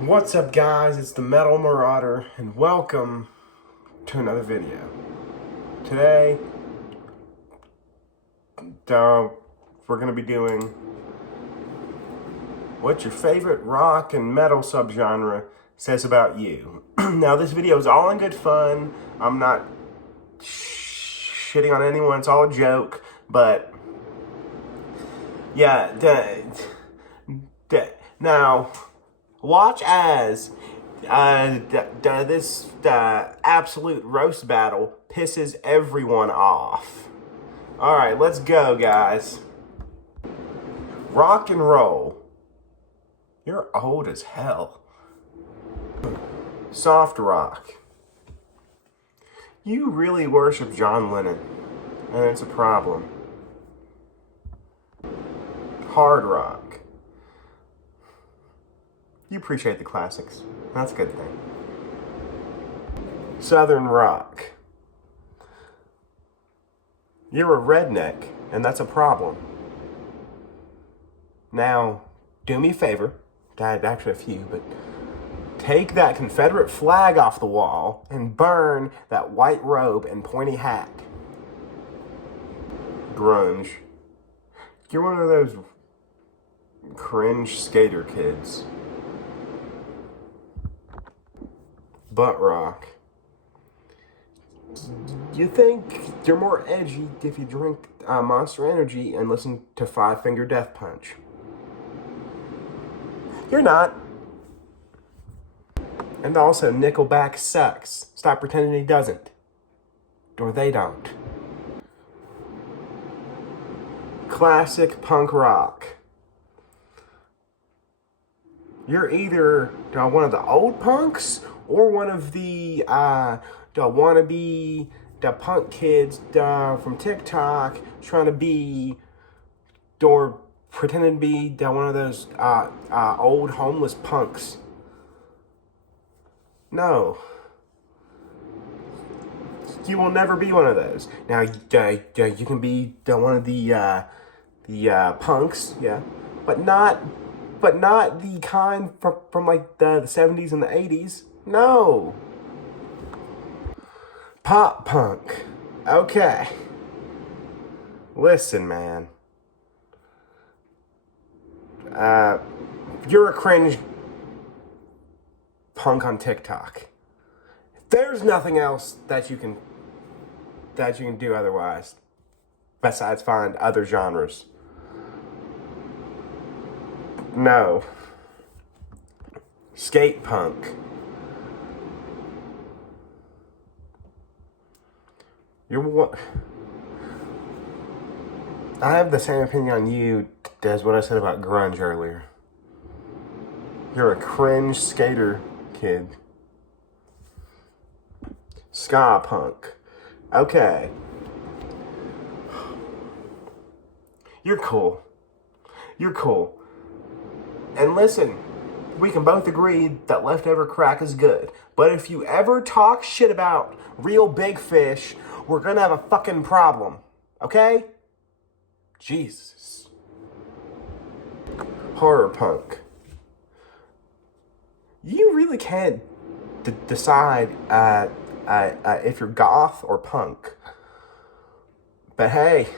What's up, guys? It's the Metal Marauder, and welcome to another video. Today, we're going to be doing what your favorite rock and metal subgenre says about you. Now, this video is all in good fun. I'm not shitting on anyone. It's all a joke, but yeah. Now, watch as this absolute roast battle pisses everyone off. Alright, let's go, guys. Rock and roll. You're old as hell. Soft rock. You really worship John Lennon, and it's a problem. Hard rock. You appreciate the classics. That's a good thing. Southern rock. You're a redneck, and that's a problem. Now, do me a favor. Actually a few, but take that Confederate flag off the wall and burn that white robe and pointy hat. Grunge. You're one of those cringe skater kids. Butt rock. You think you're more edgy if you drink Monster Energy and listen to Five Finger Death Punch. You're not. And also, Nickelback sucks. Stop pretending he doesn't. Or they don't. Classic punk rock. You're either one of the old punks or one of the wannabe punk kids from TikTok trying to be or pretending to be one of those old homeless punks. No. You will never be one of those. Now, you can be one of the punks, yeah, but not the kind from like the 70s and the 80s. No. Pop punk. Okay. Listen, man. You're a cringe punk on TikTok. There's nothing else that you can do otherwise besides find other genres. No. Skate punk. You're what? I have the same opinion on you as what I said about grunge earlier. You're a cringe skater kid. Ska punk. Okay. You're cool. You're cool. And listen, we can both agree that leftover crack is good. But if you ever talk shit about real big fish, we're gonna have a fucking problem. Okay? Jesus. Horror punk. You really can't decide if you're goth or punk. But hey,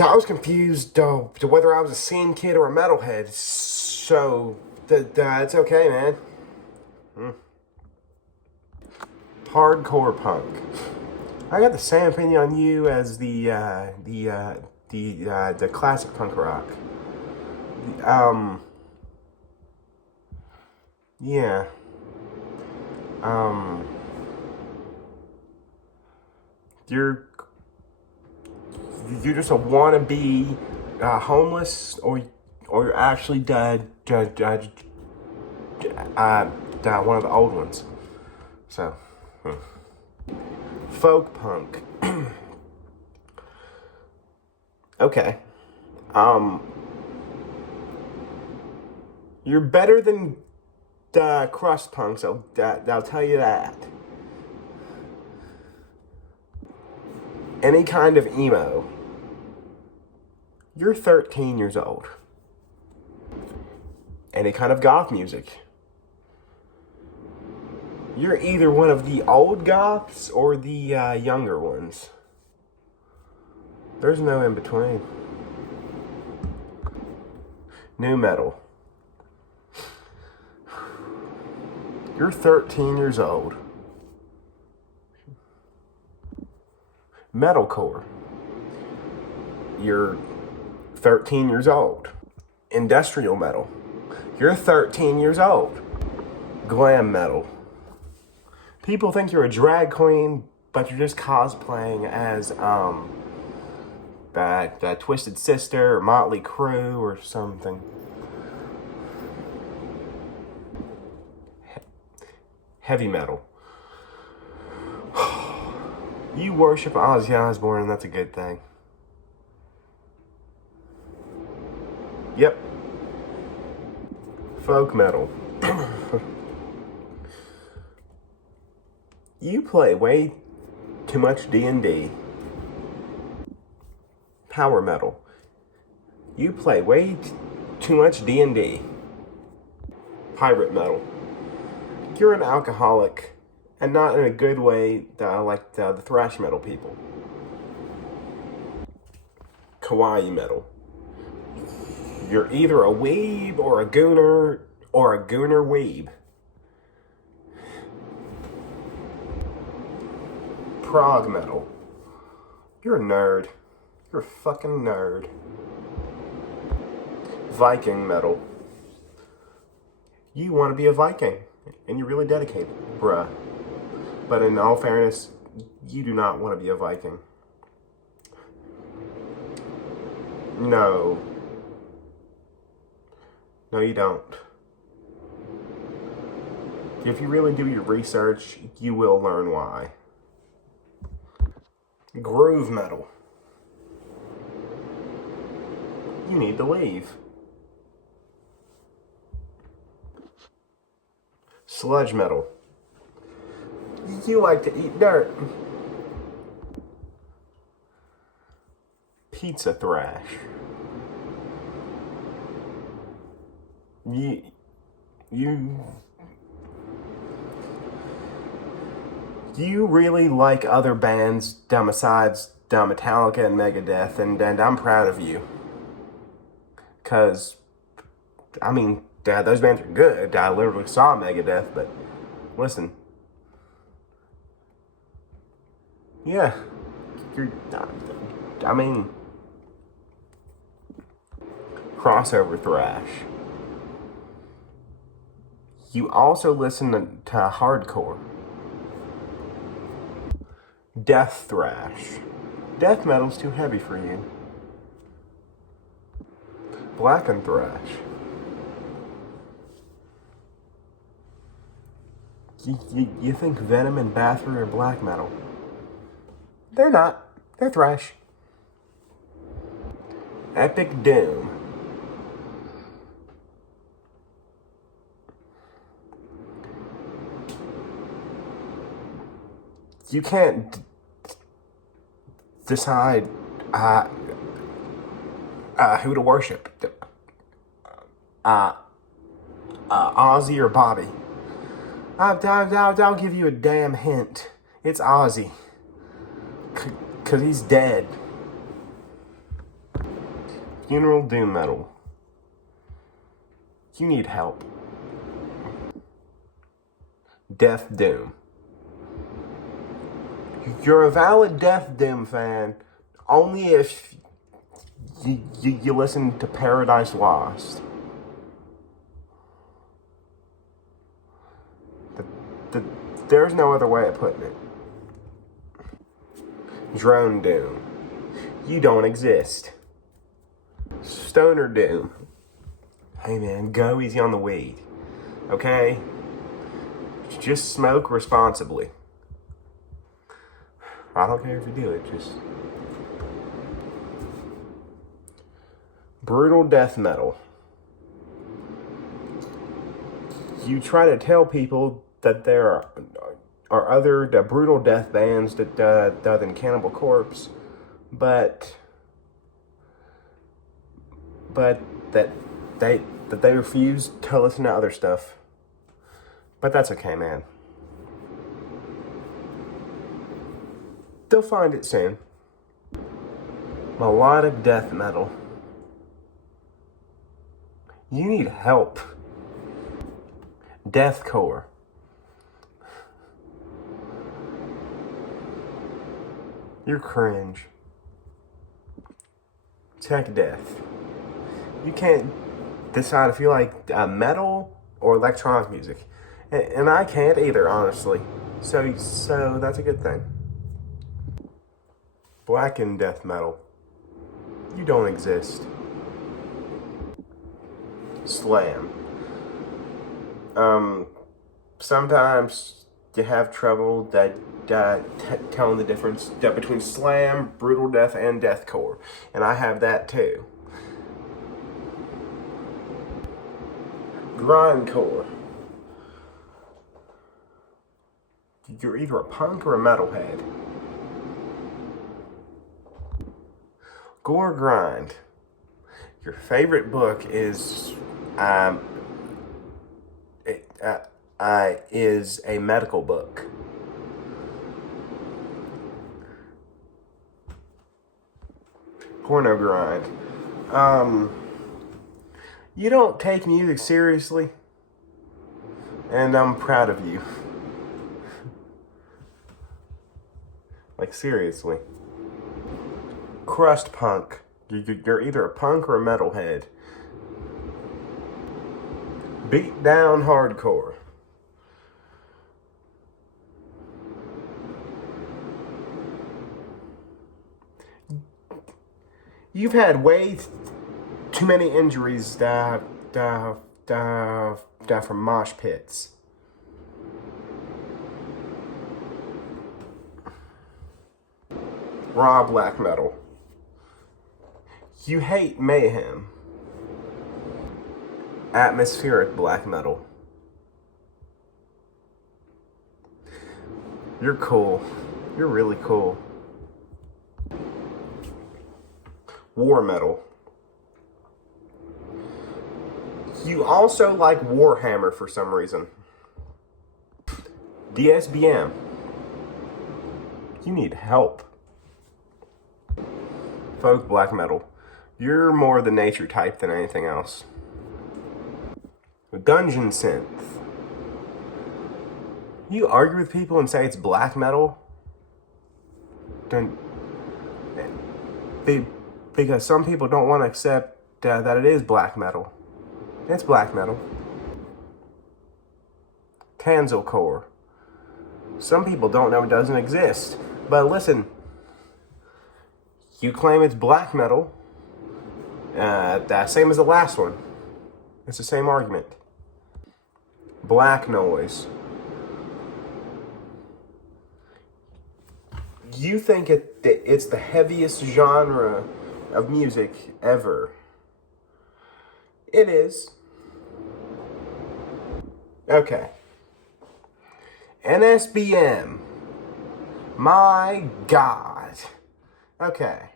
I was confused to whether I was a scene kid or a metalhead, so it's okay, man. Hardcore punk. I got the same opinion on you as the classic punk rock. Yeah. You're just a wannabe homeless, or you're actually one of the old ones. So, folk punk. Okay. You're better than crust punks. I'll tell you that. Any kind of emo. You're 13 years old. any kind of goth music. You're either one of the old goths or the younger ones. There's no in between. New metal. You're 13 years old. Metalcore. You're 13 years old. Industrial metal. You're 13 years old. Glam metal. People think you're a drag queen, but you're just cosplaying as that Twisted Sister or Motley Crue or something. Heavy metal. You worship Ozzy Osbourne, and that's a good thing. Yep. Folk metal. You play way too much D&D. Power metal. You play way too much D&D. Pirate metal. You're an alcoholic, and not in a good way like the thrash metal people. Kawaii metal. You're either a weeb or a gooner weeb. Prog metal. You're a nerd. You're a fucking nerd. Viking metal. You want to be a Viking, and you're really dedicated, bruh. But in all fairness, you do not want to be a Viking. No. No, you don't. If you really do your research, you will learn why. Groove metal. You need to leave. Sludge metal. You like to eat dirt. Pizza thrash. You really like other bands besides Metallica and Megadeth, and I'm proud of you. Cause, I mean, those bands are good. I literally saw Megadeth, but listen. Yeah, I mean, crossover thrash. You also listen to hardcore. Death thrash. Death metal's too heavy for you. Black and thrash. You think Venom and Bathory are black metal? They're not. They're thrash. Epic doom. You can't decide who to worship. Ozzy or Bobby. I'll give you a damn hint. It's Ozzy. Cause he's dead. Funeral doom metal. You need help. Death doom. You're a valid Death Doom fan only if you listen to Paradise Lost. There's no other way of putting it. Drone Doom. You don't exist. Stoner Doom. Hey man, go easy on the weed. Okay? Just smoke responsibly. I don't care if you do it, just... Brutal death metal. You try to tell people that there are other brutal death bands other than Cannibal Corpse, but that that they refuse to listen to other stuff. But that's okay, man. They'll find it soon. Melodic death metal. You need help. Deathcore. You're cringe. Tech death. You can't decide if you like metal or electronic music. And I can't either, honestly. So that's a good thing. Black and death metal. You don't exist. Slam. Sometimes you have trouble telling the difference between slam, brutal death, and deathcore. And I have that too. Grindcore. You're either a punk or a metalhead. Gore grind. Your favorite book is a medical book. Porno grind. You don't take music seriously, and I'm proud of you. Like, seriously. Crust punk. You're either a punk or a metalhead. Beat down hardcore. You've had way too many injuries die from mosh pits. Raw black metal. You hate mayhem. Atmospheric black metal. You're cool. You're really cool. War metal. You also like Warhammer for some reason. DSBM. You need help. Folk black metal. You're more the nature type than anything else. Dungeon synth. You argue with people and say it's black metal? Because some people don't want to accept that it is black metal. It's black metal. Cancelcore. Some people don't know it doesn't exist. But listen, you claim it's black metal. Same as the last one. It's the same argument. Black noise. You think it's the heaviest genre of music ever. It is. Okay. NSBM. My God. Okay.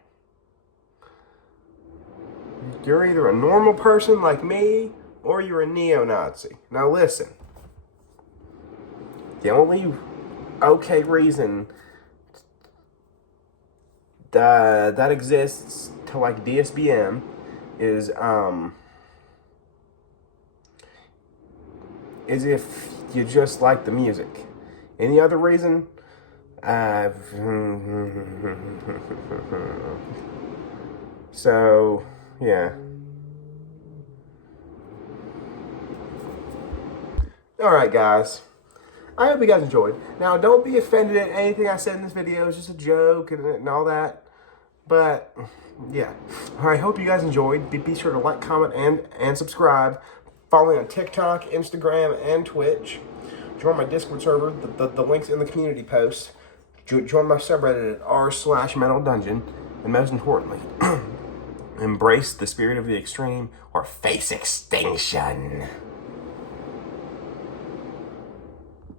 You're either a normal person like me, or you're a neo-Nazi. Now listen. The only okay reason that exists to like DSBM is if you just like the music. Any other reason? So, yeah. Alright, guys. I hope you guys enjoyed. Now, don't be offended at anything I said in this video. It's just a joke and all that. But, yeah. I hope you guys enjoyed. Be sure to like, comment, and subscribe. Follow me on TikTok, Instagram, and Twitch. Join my Discord server. The link's in the community post. Join my subreddit at r/MetalDungeon. And most importantly, embrace the spirit of the extreme or face extinction.